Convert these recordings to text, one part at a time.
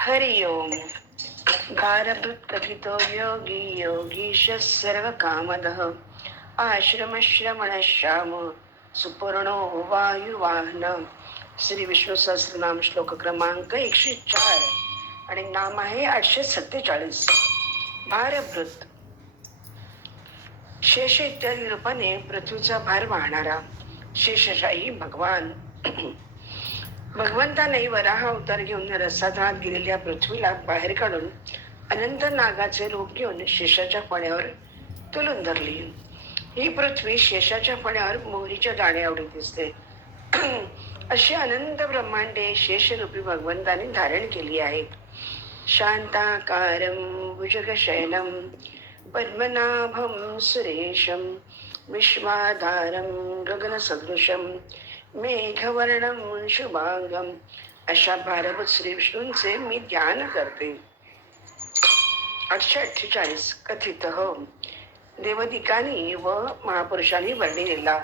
हरि ओम। भारभृत योगी योगीश सर्वकामदः। आश्रमश्रमणश्याम आश्रम श्याम सुपर्णो वायुवाहन। श्री विष्णू सहस्रनाम श्लोक क्रमांक एकशे चार आणि नाम आहे आठशे सत्तेचाळीस. भारभृत। शेष इत्यादी रूपाने पृथ्वीचा भार वाहणारा शेषशाही भगवान। भगवंताने वराह अवतार घेऊन रसातळात गेलेल्या पृथ्वीला बाहेर काढून अनंत नागाचे रूप घेऊन शेषाच्या फण्यावर तुलून धरली. ही पृथ्वी शेषाच्या फण्यावर मोहरीच्या दाणे एवढी दिसते. अशी अनंत ब्रह्मांडे शेषरूपी भगवंताने धारण केली आहेत शांताकारं भुजगशयनं पद्मनाभं सुरेशं विश्वाधारं गगनसदृशं मेघवर्णं शुभांगम अशा भारत श्री विष्णूंचे मी ध्यान करते। आठशे अठ्ठेचाळीस कथित हो। व महापुरुषांनी वर्णिलेला।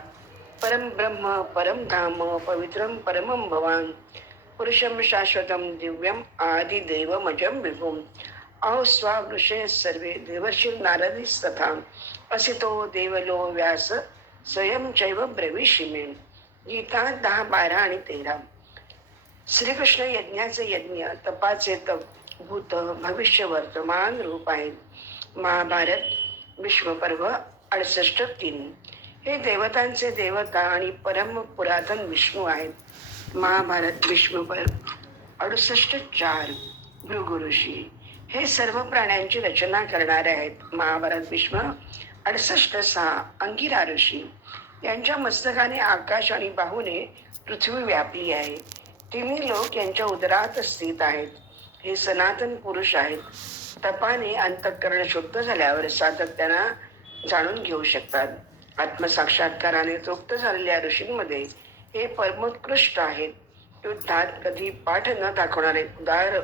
परम ब्रह्म परम धाम पवित्रम परमं भवान। पुरुषं शाश्वतं दिव्यम आदि देवमजं विभुम। अहो स्वावृषे सर्वे देवर्षी तथा असितो देवलो व्यास स्वयं चैव ब्रवीषिमे। गीता दहा बारा आणि तेरा. श्रीकृष्ण यज्ञाचे यज्ञ तपाचे तप भूत भविष्य वर्तमान रूप आहेत महाभारत विश्वपर्व अडसष्ट तीन. हे देवतांचे देवता आणि परम पुरातन विष्णू आहेत. महाभारत विष्णुपर्व अडुसष्ट चार. भृगु ऋषी हे सर्व प्राण्यांची रचना करणारे आहेत. महाभारत विष्णू अडसष्ट सहा. अंगिरा ऋषी यांच्या मस्तकाने आकाश आणि बाहूने पृथ्वी व्यापली आहे. तिन्ही लोक यांच्या उदरात स्थित आहेत. हे सनातन पुरुष आहेत. तपाने अंतःकरण शुद्ध झाल्यावर साधक त्यांना जाणून घेऊ शकतात. आत्मसाक्षात्काराने तृप्त झालेल्या ऋषींमध्ये हे परमोत्कृष्ट आहेत. युद्धात कधी पाठ न दाखवणारे उदार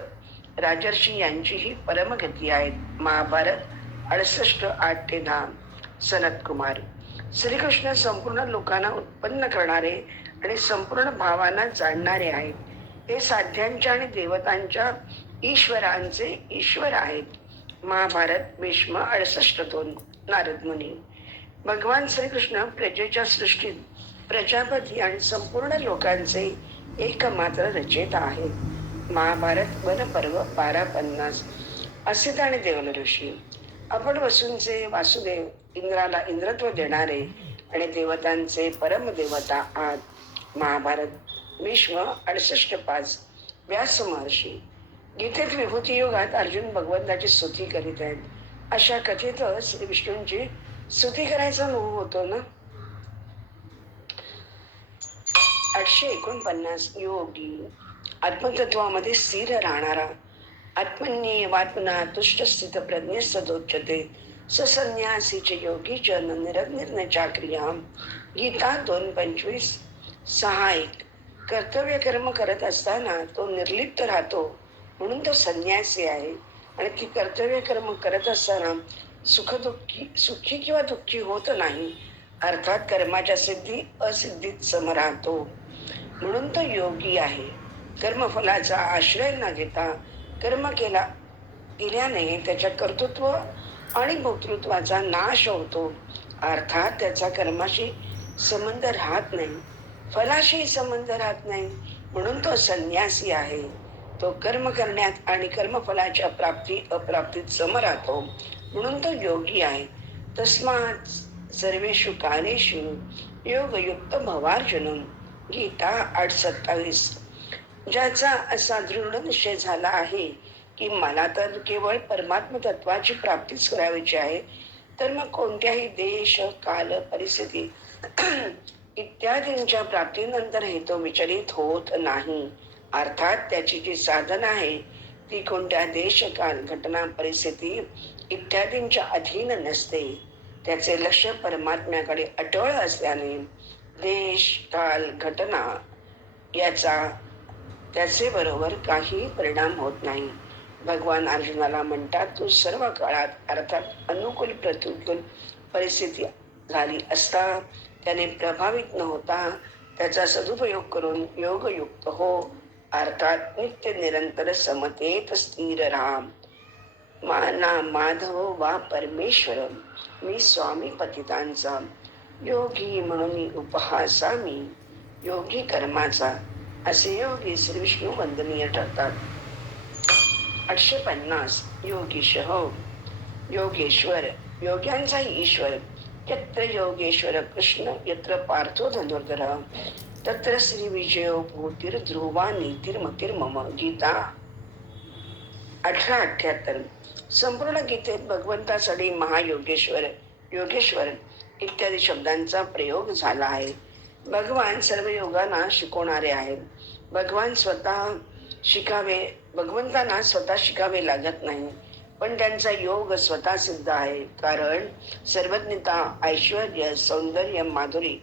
राजर्षी यांची ही परमगती आहेत. महाभारत अडसष्ट आठ ते दहा. सनत कुमार श्रीकृष्ण संपूर्ण लोकांना उत्पन्न करणारे आणि संपूर्ण भावांना जाणणारे आहेत. हे साध्यांच्या आणि देवतांच्या ईश्वरांचे ईश्वर आहेत. महाभारत भीष्म अडसष्ट दोन नारद मुनी. भगवान श्रीकृष्ण प्रजेच्या सृष्टीत प्रजापती आणि संपूर्ण लोकांचे एकमात्र रचयिता आहेत. महाभारत वनपर्व बारा पन्नास. असित आणि देवल ऋषी. आपण वसूंचे वासुदेव इंद्राला इंद्रत्व देणारे आणि देवतांचे परमदेवता आत महाभारत विश्व अडसष्ट पाच व्यास महर्षी. गीतेत विभूती युगात अर्जुन भगवंताची स्तुती करीत आहेत. अशा कथेतच श्री विष्णूंची स्तुती करायचा अनुभव होतो ना? आठशे एकोणपन्नास योगी आत्मतत्वामध्ये स्थिर राहणारा आत्मन्ये वात्मना तुष्टस्थित प्रज्ञ सदोच्यते ससन्यासीचे जन निरनिर्णय चाक्रिया गीता दोन पंचवीस सहा एक। कर्तव्य कर्म करत असताना तो निर्लिप्त राहतो म्हणून तो संन्यासी आहे. आणि ती कर्तव्य कर्म करत असताना सुखदुःखी सुखी किंवा दुःखी होत नाही अर्थात कर्माच्या सिद्धी असिद्धीत सम राहतो. म्हणून तो योगी आहे. कर्मफलाचा आश्रय न घेता कर्म केला केल्याने त्याच्या कर्तृत्व आणि भोक्तृत्वाचा नाश होतो. अर्थात त्याचा कर्माशी संबंध राहत नाही. फलाशी संबंध राहत नाही. म्हणून तो संन्यासी आहे. तो कर्म करण्यात आणि कर्मफलाच्या प्राप्ती अप्राप्तीत सम राहतो. म्हणून तो योगी आहे. तस्मात सर्वेषु कालेषु योगयुक्त भवार्जुन गीता आठ सत्तावीस ज्याचा असा दृढ निश्चय झाला आहे की मला तर केवळ परमात्म तत्वाची प्राप्तीच करायची आहे तर मग कोणत्याही देश काल परिस्थिती इत्यादींच्या प्राप्तीनंतर हे तो विचलित होत नाही. अर्थात त्याची जी साधन आहे ती कोणत्या देश काल घटना परिस्थिती इत्यादींच्या अधीन नसते. त्याचे लक्ष परमात्म्याकडे अटळ असल्याने देश काल घटना याचा त्याचे बरोबर काही परिणाम होत नाही. भगवान अर्जुनाला म्हणतात तू सर्व काळात अर्थात अनुकूल प्रतिकूल परिस्थिती झाली असता त्याने प्रभावित न होता त्याचा सदुपयोग करून योगयुक्त हो. अर्थात नित्य निरंतर समतेत स्थिर राम माना माधव वा परमेश्वर मी स्वामी पतितांचा. योगी म्हणून उपहासा मी. योगी कर्माचा. असे योगी श्री विष्णू वंदनीय ठरतात. आठशे पन्नास योगीश हो. योगेश्वर योग्यांचा ईश्वर. यत्र योगेश्वर कृष्ण यत्र पार्थो धनुर्धर. तत्र श्री विजयो भूतीर ध्रुवा नीतीर मम गीता. अठरा अठ्याहत्तर. संपूर्ण गीतेत भगवंतासाठी महायोगेश्वर योगेश्वर इत्यादी शब्दांचा प्रयोग झाला आहे. भगवान सर्व योगांना शिकवणारे आहेत. भगवान स्वतः शिकावे भगवंतांना स्वतः शिकावे लागत नाही. पण त्यांचा योग स्वतः सिद्ध आहे. कारण सर्वज्ञता ऐश्वर सौंदर्य माधुरी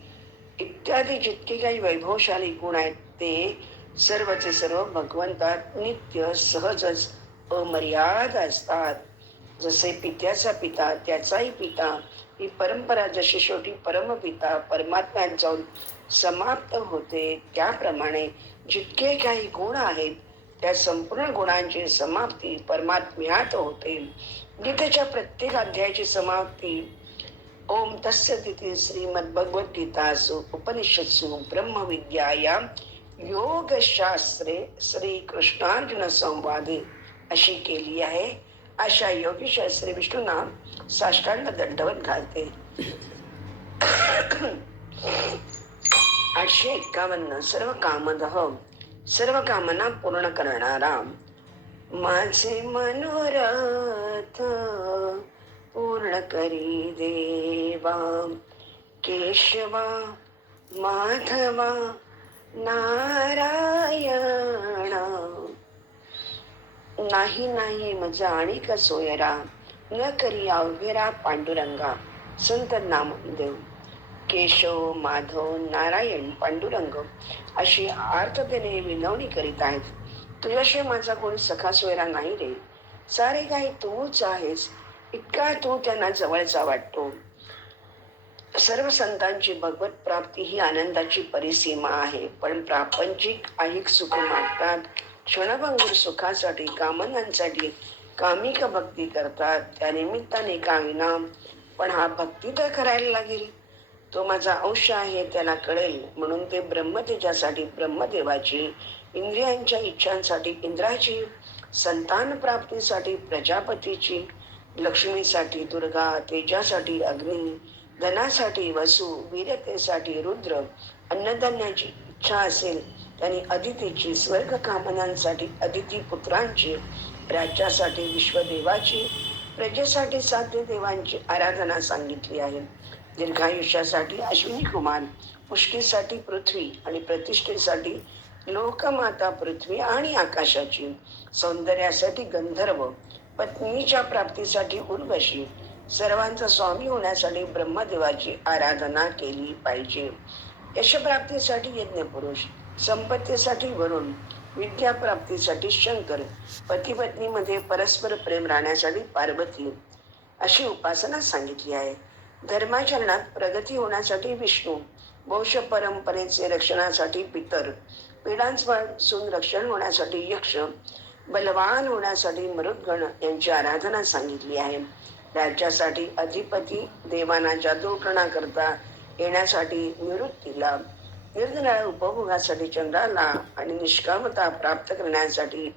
इत्यादी जितके काही वैभवशाली गुण आहेत ते सर्वचे सर्व भगवंतात नित्य सहजच अमर्याद असतात. जसे पित्याचा पिता त्याचाही पिता ही परंपरा जशी शेवटी परमपिता परमात्म्यात जाऊन समाप्त होते त्याप्रमाणे जितके काही गुण आहेत त्या संपूर्ण गुणांची समाप्ती परमात्म्यात होते. गीतेच्या प्रत्येक अध्यायाची समाप्ती. ओम तस्य तिथे श्रीमद भगवद्गीतासु उपनिषत्सु ब्रह्मविद्याया योगशास्त्रे श्री कृष्णार्जुन संवादे अशी केली आहे. अशा योगी शास्त्री विष्णूंना साष्टांग दंडवत घालते. आठशे एक्कावन्न सर्व कामदह सर्व कामना पूर्ण करणारा. माझे मनोरथ पूर्ण करी देवा. केशवा माधवा नारायण नाही नाही मजा आणि सोयरा न करी अवघेरा पांडुरंगा. संत नामदेव. केशव माधव नारायण पांडुरंग अशी आर्थतेने विनवणी करीत आहेत. तुझ्याशिवाय माझा कोणी सखा सोयरा नाही रे. सारे काही तूच आहेस. इतका तू त्यांना जवळचा वाटतो. सर्व संतांची भगवत प्राप्ती ही आनंदाची परिसीमा आहे. पण प्रापंचिक ऐहिक सुख मागतात. क्षणभंगूर सुखासाठी कामनांसाठी कामिक भक्ती करतात? त्या निमित्ताने का पण हा भक्ती तर करायला लागेल. तो माझा अंश आहे त्याला कळेल. म्हणून ते ब्रह्मतेजासाठी ब्रह्मदेवाची इंद्रियांच्या इच्छांसाठी इंद्राची संतान प्राप्तीसाठी प्रजापतीची लक्ष्मीसाठी दुर्गा तेजासाठी अग्नी धनासाठी वसु वीरतेसाठी रुद्र अन्नधान्याची इच्छा असेल त्यांनी अदितीची स्वर्ग कामनांसाठी अदिती पुत्रांची राज्यासाठी विश्वदेवाची प्रजेसाठी साध्य देवांची आराधना सांगितली आहे. दीर्घायुष्यासाठी अश्विनी कुमार पुष्टीसाठी पृथ्वी आणि प्रतिष्ठेसाठी लोकमाता पृथ्वी आणि आकाशाची सौंदर्यासाठी गंधर्व पत्नीच्या प्राप्तीसाठी उर्वशी सर्वांचा स्वामी होण्यासाठी ब्रह्मदेवाची आराधना केली पाहिजे. यशप्राप्तीसाठी यज्ञपुरुष संपत्तीसाठी वरुण विद्याप्राप्तीसाठी शंकर पतीपत्नीमध्ये परस्पर प्रेम राहण्यासाठी पार्वती अशी उपासना सांगितली आहे. धर्माचरणात प्रगती होण्यासाठी विष्णू वंश परंपरेचे रक्षणासाठी पितर पिढांपासून रक्षण होण्यासाठी यक्ष बलवान होण्यासाठी मरुद्गण यांची आराधना सांगितली आहे. राज्यासाठी अधिपती देवाना जादूटणा करता येण्यासाठी निवृत्तीला निरनिराळ्या उपभोगासाठी चंद्राला आणि निष्कामता प्राप्त करण्यासाठी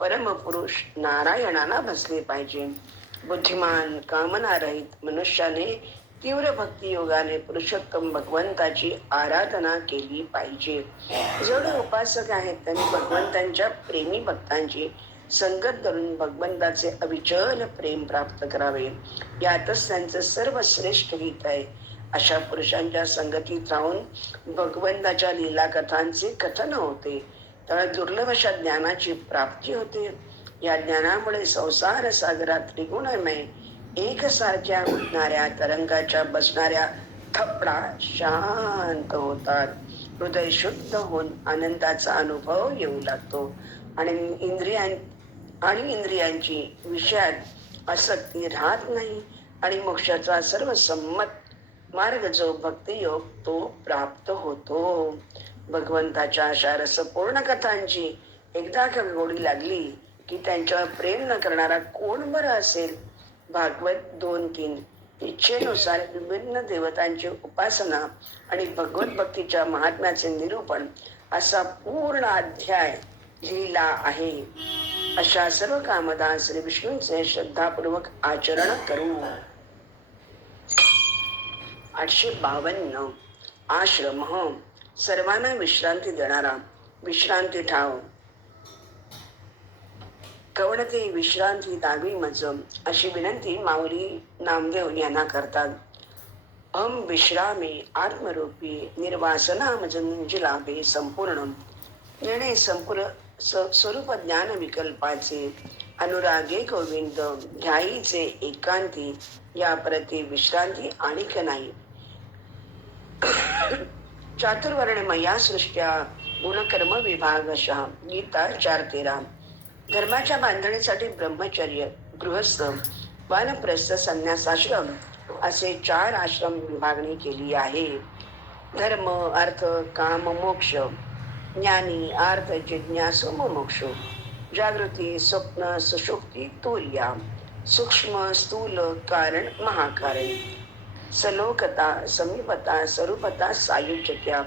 परमपुरुष नारायणाला भसले पाहिजे. बुद्धिमान कामनारहित मनुष्याने तीव्र भक्ती योगाने पुरुषोत्तम भगवंताची आराधना केली पाहिजे. जेवढे उपासक आहेत त्यांनी भगवंतांच्या प्रेमी भक्तांची संगत धरून भगवंताचे अविचल प्रेम प्राप्त करावे. यातच त्यांचं सर्वश्रेष्ठ हित आहे. अशा पुरुषांच्या संगतीत राहून भगवंताच्या लीला कथांचे कथन होते. तर दुर्लभ अशा ज्ञानाची प्राप्ती होते. या ज्ञानामुळे संसार सागरात त्रिगुणमय एकसारख्या उठणाऱ्या तरंगाच्या बसणाऱ्या थपडा शांत होतात. हृदय शुद्ध होऊन आनंदाचा अनुभव येऊ लागतो. आणि इंद्रियां आणि इंद्रियांची विषयात आसक्ती राहत नाही. आणि मोक्षाचा सर्व संमत मार्ग जो भक्तियोग तो प्राप्त होतो. भगवंताच्या अशा रसपूर्ण कथांची एकदा का गोडी लागली की त्यांच्यावर प्रेम न करणारा कोण बरं असेल? भागवत दोन तीन इच्छेनुसार विभिन्न देवतांची उपासना आणि भगवत भक्तीच्या महात्म्याचे निरूपण असा पूर्ण अध्याय लिहिला आहे. अशा सर्व कामदा श्री विष्णूंचे श्रद्धापूर्वक आचरण करू. आठशे बावन्न. आश्रम. सर्वांना विश्रांती देणारा विश्रांती ठाव. कवडते विश्रांती दावी मज अशी विनंती माऊली नामदेव यांना करतात. अम विश्रामी आत्मरूपी निर्वासना लाभे संपूर्ण. जेणे संपूर्ण स्वरूप ज्ञान विकल्पाचे अनुरागे गोविंद घ्याईचे एकांती या प्रती विश्रांती आणिक नाही चातुर्वर्णमया सृष्ट्या गुणकर्म विभागशः गीता चार तेरा. धर्माच्या बांधणीसाठी ब्रह्मचर्य गृहस्थ वानप्रस्थ संन्यासाश्रम असे चार आश्रम विभागणी केली आहे. धर्म अर्थ काम मोक्ष. ज्ञानी अर्थ जिज्ञासु मोक्ष जागृती स्वप्न सुषुप्ती तुर्या सूक्ष्म स्थूल कारण महाकारण. सलोकता समीपता स्वरूपता सायुज्यत्या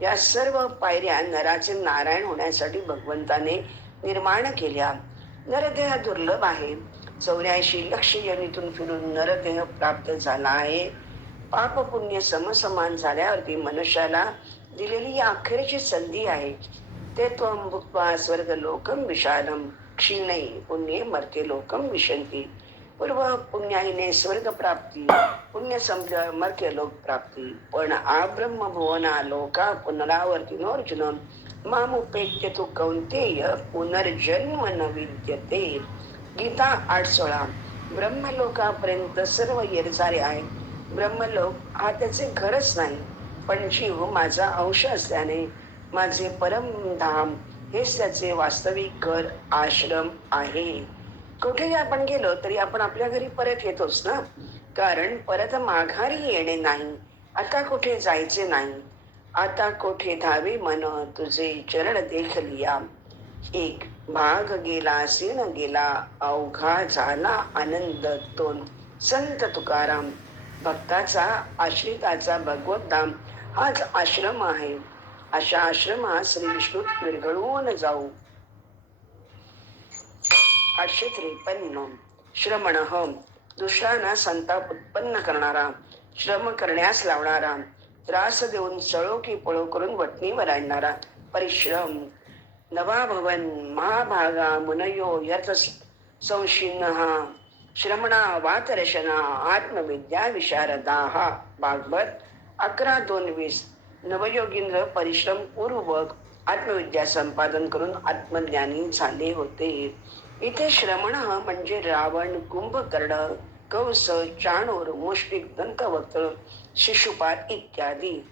या सर्व पायऱ्या नराचे नारायण होण्यासाठी भगवंताने निर्माण केल्या. नरदेह दुर्लभ आहे. चौऱ्याऐंशी लक्ष योनीतून फिरून नरदेह प्राप्त झाला आहे. पाप पुण्य समसमान झाल्यावरती मनुष्याला दिलेली ही अखेरची संधी आहे. ते त्वं भुक्त्वा स्वर्गलोकं विशालं क्षीणै क्षीणे पुण्ये मर्ते लोकं विशन्ति। पूर्व पुण्याहीने स्वर्गप्राप्ती प्राप्ती पुण्य प्राप्ती पण आब्रह्म भुवना लोका पुनरावर्तिनोर्जुन मामुपेत्य तू कौंतेय पुनर्जन्म न विद्यते गीता आठ सोळा ब्रह्मलोकापर्यंत सर्व येरसारे आहे। ब्रह्मलोक हा त्याचे घरच नाही पण जीव माझा अंश असल्याने माझे परमधाम हेच त्याचे वास्तविक घर आश्रम आहे. कुठेही आपण गेलो तरी आपण आपल्या घरी परत येतोच ना? कारण परत माघारी येणे नाही आता कुठे जायचे नाही. आता कोठे धावे मन तुझे चरण देखलिया एक भाग गेला सीण गेला अवघा झाला आनंद तोन संत तुकाराम भक्ताचा आश्रिताचा भगवत धाम हाच आश्रम आहे. अशा आश्रमात श्री विष्णू विरघळून जाऊ. आठशे त्रेपन्न. श्रमण. दुसऱ्यांना संताप उत्पन्न करणारा. श्रम करण्यास लावणारा. त्रास देऊन सळो की पळो करून वटणीवर आणणारा. परिश्रम. नवा भवन महाभागा मुनयो यथ संशिन हा श्रमणा वातरशना. आत्मविद्या विशारदा. हा भागवत अकरा दोन वीस. नवयोगींद्र परिश्रम पूर्वक आत्मविद्या संपादन करून आत्मज्ञानी झाले होते. इथे श्रमण म्हणजे रावण कुंभकर्ण कंस चाणूर मुष्टिक दंतवक्त शिशुपात इत्यादी.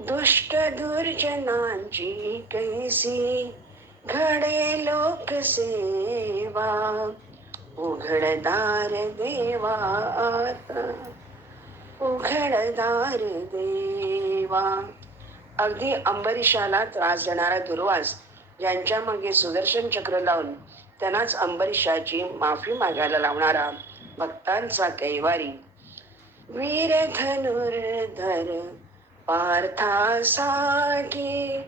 दुष्ट दुर्जनांची कैसी घडे लोकसेवा उघडदार देवा आता उघडदार देवा. अगदी अंबरीशाला त्रास देणारा दुर्वास ज्यांच्या मागे सुदर्शन चक्र लावून त्यांनाच अंबरीशाची माफी मागायला लावणारा भक्तांचा कैवारी. वीर धनुर्धर पार्थासाठी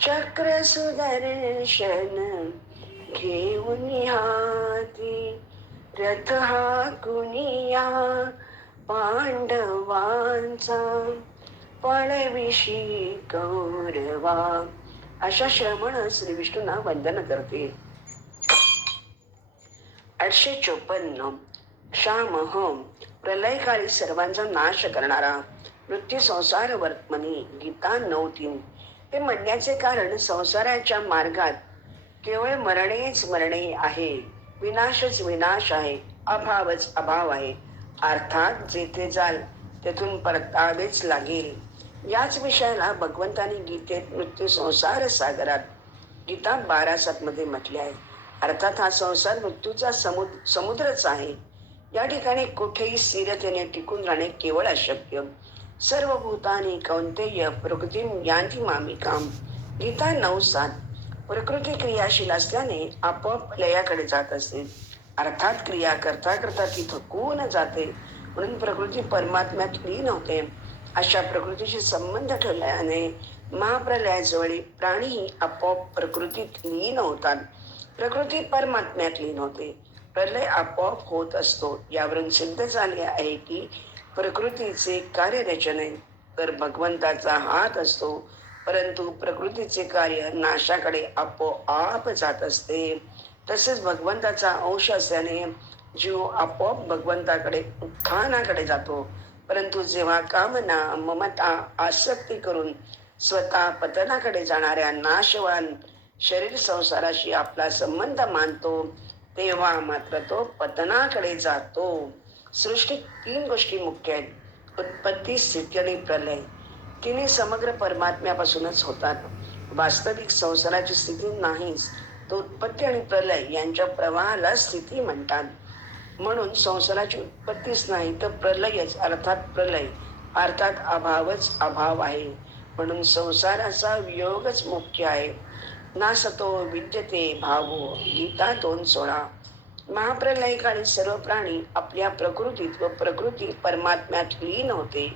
चक्र सुदर्शन घेऊन हाती रथ हा कुनिया पांडवांचा पळविशी कौरवा अशा श्रमण श्री विष्णूंना वंदन करते. आठशे चोपन्न. श्याम प्रलयकाळी सर्वांचा नाश करणारा मृत्यू संसार वर्तमनी गीता नऊ तीन. हे म्हणण्याचे कारण संसाराच्या मार्गात केवळ मरणेच मरणे आहे. विनाशच विनाश आहे. अभावच अभाव आहे. अर्थात जेथे जाल तेथून परतावेच लागेल. याच विषयाला भगवंतानी गीतेत मृत्यू संसार सागरात गीता बारा सात मध्ये म्हटले आहे. अर्थात हा संसार मृत्यूचा समुद्र समुद्रच आहे. या ठिकाणी कुठेही स्थिरतेने टिकून राहणे केवळ अशक्य. सर्व भूतानी कौंतेय प्रकृती यांची मामिकाम गीता नऊ सात प्रकृती क्रियाशील असल्याने आपोआप लयाकडे जात असते अर्थात क्रिया करता करता ती थकून जाते? म्हणून प्रकृती परमात्म्यात लीन होते अशा प्रकृतीशी संबंध ठेवल्याने महाप्रलयाजवळी प्राणी आपोआप प्रकृतीत लीन होतात प्रकृती परमात्म्यात लीन होते प्रलय आपोआप होत असतो. यावरून सिद्ध झाले आहे की प्रकृतीचे कार्यरचने तर भगवंताचा हात असतो. परंतु प्रकृतीचे कार्य नाशाकडे आपोआप जात असते. तसेच भगवंताचा अंश असल्याने जीव आपोआप भगवंताकडे उत्थानाकडे जातो. परंतु जेव्हा कामना ममता आसक्ती करून स्वतः पतनाकडे जाणाऱ्या नाशवान शरीर संसाराशी आपला संबंध मानतो तेव्हा मात्र तो पतनाकडे जातो. सृष्टीत तीन गोष्टी मुख्य आहेत. उत्पत्ती स्थिती आणि प्रलय. तिने समग्र परमात्म्यापासूनच होतात. वास्तविक संसाराची स्थिती नाहीच. तो उत्पत्ती आणि प्रलय यांच्या प्रवाहाला स्थिती म्हणतात. म्हणून संसाराची उत्पत्तीच नाही तर प्रलयच अर्थात प्रलय अर्थात अभावच अभाव आहे. म्हणून संसाराचा वियोगच मुख्य आहे. ना सतो विद्यते भावो गीता दोन सोळा महाप्रलय काळी सर्व प्राणी आपल्या प्रकृतीत व प्रकृती परमात्म्यात लीन होते.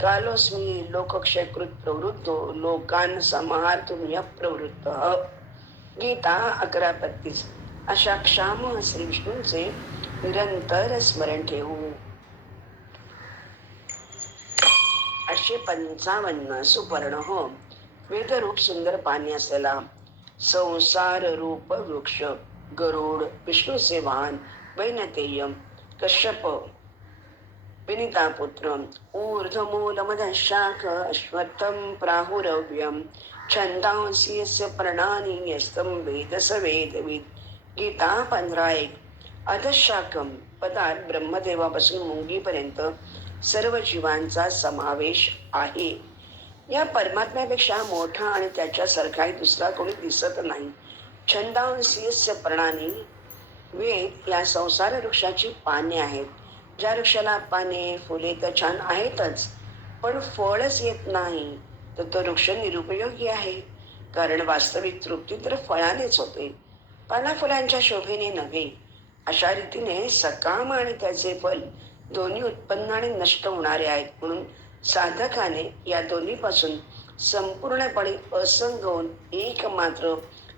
कालोस्मी लोकक्षयकृत प्रवृत्तो लोकान समाहार प्रवृत्त. गीता अकरा बत्तीस. अशा क्षाम श्री विष्णूंचे निरंतर स्मरण ठेवू. आठशे पंचावन्न सुपर्ण हो. वेदरूप सुंदर पाणी असलेला संसार रूप वृक्ष गरुड विष्णूचे वाहन वैनतेय कश्यप विनिता पुत्र ऊर्ध्वमूलमदशाख अश्वत्थं प्राहुरव्यं छन्दांसि यस्य पर्णानि यस्तं वेद स वेदविद। गीता पंधरा एक। अधशाकम पदात ब्रह्मदेवापासून मुंगीपर्यंत सर्व जीवांचा समावेश आहे। या परमात्म्यापेक्षा मोठा आणि त्याच्यासारखाही दुसरा कोणी दिसत नाही। छंदांसीयस्य प्रणाली वेद या संसार वृक्षाची पाने आहेत। ज्या वृक्षाला पाने फुले तर छान आहेतच पण फळच येत नाही। तर तो वृक्ष निरुपयोगी आहे. कारण वास्तविक तृप्ती तर फळानेच होते. पाना फुलांच्या शोभेने नव्हे. अशा रीतीने सकाम आणि त्याचे फल दोन्ही उत्पन्न आणि नष्ट होणारे आहेत म्हणून साधकाने या दोन्हीपासून संपूर्णपणे असंग होऊन एकमात्र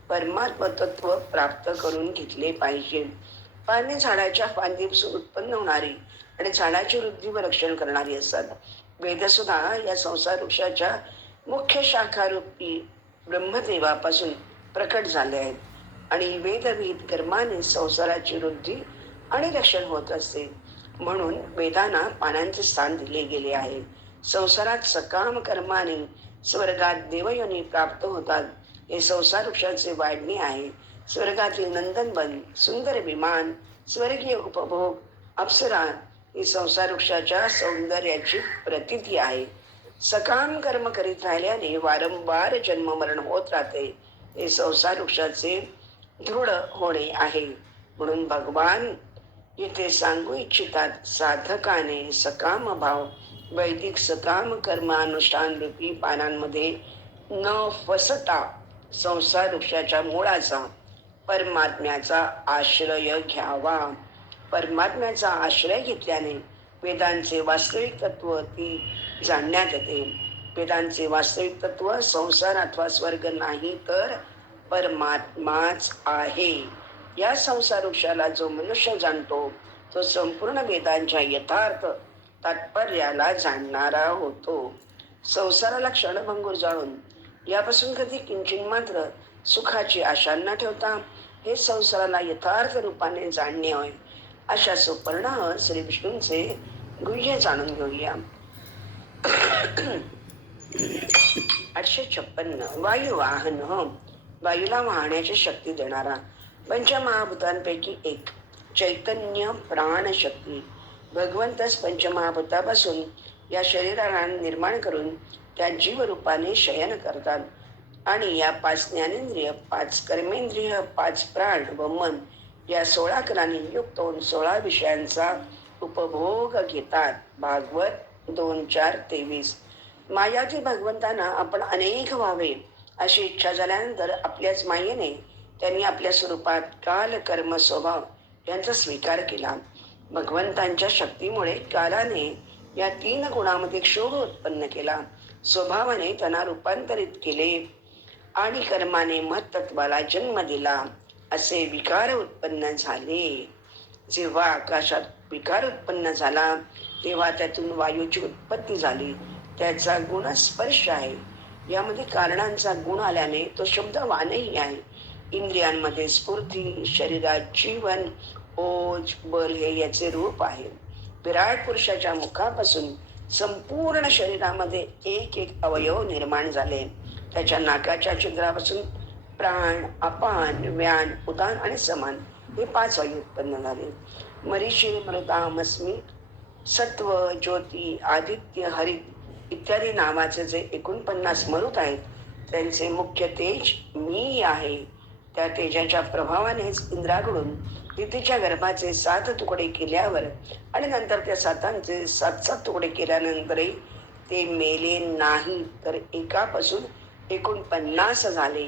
परमात्म तत्व प्राप्त करून घेतले पाहिजे. पाने झाडाच्या फांदीपासून उत्पन्न होणारी आणि झाडाची वृद्धी व रक्षण करणारी असतात. वेदसुद्धा या संसार वृक्षाच्या मुख्य शाखारूपी ब्रह्मदेवापासून प्रकट झाले आहेत. आणि वेदविहित कर्माने संसाराची वृद्धी आणि रक्षण होत असते म्हणून वेदांना पानांचे स्थान दिले गेले आहे. संसारात सकाम कर्माने स्वर्गात देवयोनी प्राप्त होतात. हे संसार वृक्षाचे वाढणे आहे. स्वर्गातील नंदनवन सुंदर विमान स्वर्गीय उपभोग अप्सरा ही संसार वृक्षाच्या सौंदर्याची प्रतिती आहे. सकाम कर्म करीत राहिल्याने वारंवार जन्म मरण होत राहते. हे संसार वृक्षाचे दृढ होणे आहे. म्हणून भगवान इथे सांगू इच्छितात साधकाने सकाम भाव वैदिक सकाम कर्मानुष्ठान रूपी पानांमध्ये न फसता संसार वृक्षाच्या मुळाचा परमात्म्याचा आश्रय घ्यावा. परमात्म्याचा आश्रय घेतल्याने वेदांचे वास्तविक तत्व ती जाणण्यात येते. वेदांचे वास्तविक तत्व संसार अथवा स्वर्ग नाही तर परमात्माच आहे. या संसार वृक्षाला जो मनुष्य जाणतो तो संपूर्ण वेदांच्या यथार्थ तात्पर्याला जाणणारा होतो. संसाराला क्षणभंगूर जाणून यापासून कधी किंचित मात्र सुखाची आशा न ठेवता हे संसाराला यथार्थ रूपाने जाणणे होय. अशा सुपर्ण श्री विष्णूंचे गुह्य जाणून घेऊया. आठशे छप्पन्न. वायू वाहन हो. वायूला वाहण्याची शक्ती देणारा पंचमहाभूतांपैकी एक. चैतन्य प्राणशक्ती. भगवंतच पंचमहाभूतापासून या शरीराला निर्माण करून त्या जीवरूपाने शयन करतात. आणि या पाच ज्ञानेंद्रिय पाच कर्मेंद्रिय पाच प्राण व मन या सोळा कलांनी युक्त होऊन सोळा विषयांचा उपभोग घेतात. भागवत दोन चार तेवीस. मायाती भगवंतांना आपण अनेक व्हावे अशी इच्छा झाल्यानंतर आपल्याच मायेने त्यांनी आपल्या स्वरूपात काल कर्म स्वभाव यांचा स्वीकार केला. भगवंतांच्या शक्तीमुळे कालाने या तीन गुणामध्ये क्षोभ उत्पन्न केला. स्वभावाने त्यांना रूपांतरित केले आणि कर्माने महत्त्वाला जन्म दिला. असे विकार उत्पन्न झाले. जेव्हा आकाशात विकार उत्पन्न झाला तेव्हा त्यातून वायूची उत्पत्ती झाली. त्याचा गुण स्पर्श आहे. यामध्ये कारणांचा गुण आल्याने तो शब्द वानही आहे. इंद्रियांमध्ये स्फूर्ती शरीरात जीवन ओज बल हे याचे रूप आहे. विराट पुरुषाच्या मुखापासून संपूर्ण शरीरामध्ये एक एक अवयव निर्माण झाले. त्याच्या नाकाच्या छिद्रापासून प्राण अपान व्यान उदान आणि समान हे पाच वायू उत्पन्न झाले. मरीशी मृतामस्मी सत्व ज्योती आदित्य हरित इत्यादी नावाचे जे एकोणपन्नास मरुत आहेत त्यांचे मुख्य तेज मी आहे. त्या तेजाच्या प्रभावानेच इंद्राकडून तिथीच्या गर्भाचे सात तुकडे केल्यावर आणि नंतर त्या सातांचे सात सात तुकडे केल्यानंतरही ते मेले नाही. तर एकापासून एकोणपन्नास झाले.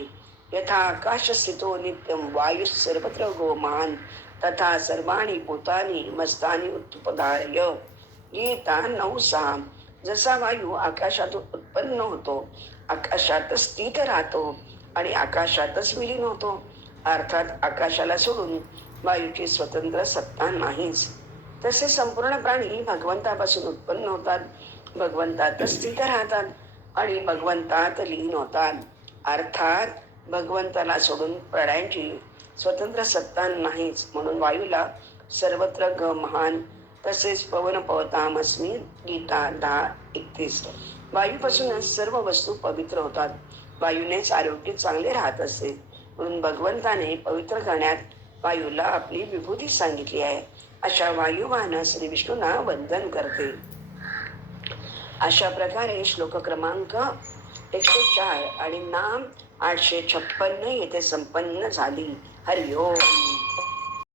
यथा आकाशस्थितो नित्यम वायू सर्वत्र गोमान तथा सर्वाणी भूतानी मस्तानी उत्पदाय। गीता नऊ सहा जसा वायू आकाशातून उत्पन्न होतो आकाशातच स्थित राहतो आणि आकाशातच विलीन होतो अर्थात आकाशाला सोडून वायूची स्वतंत्र सत्ता नाहीच। तसे संपूर्ण प्राणी भगवंतापासून उत्पन्न होतात भगवंतातच स्थित राहतात आणि भगवंतात लीन होतात अर्थात भगवंताला सोडून प्राण्यांची स्वतंत्र सत्ता नाहीच म्हणून वायूला सर्वत्र ग महान तसेच पवन पवतामस्मी गीता दहा एकतीस. वायूपासूनच सर्व वस्तू पवित्र होतात. वायूनेच आरोग्य चांगले राहत असते म्हणून भगवंताने पवित्र करण्यात वायूला आपली विभूती सांगितली आहे. अशा वायुवाहन श्री विष्णूंना वंदन करते. अशा प्रकारे श्लोक क्रमांक एकशे चार आणि नाम आठशे छप्पन्न येथे संपन्न झाली. हरिओम.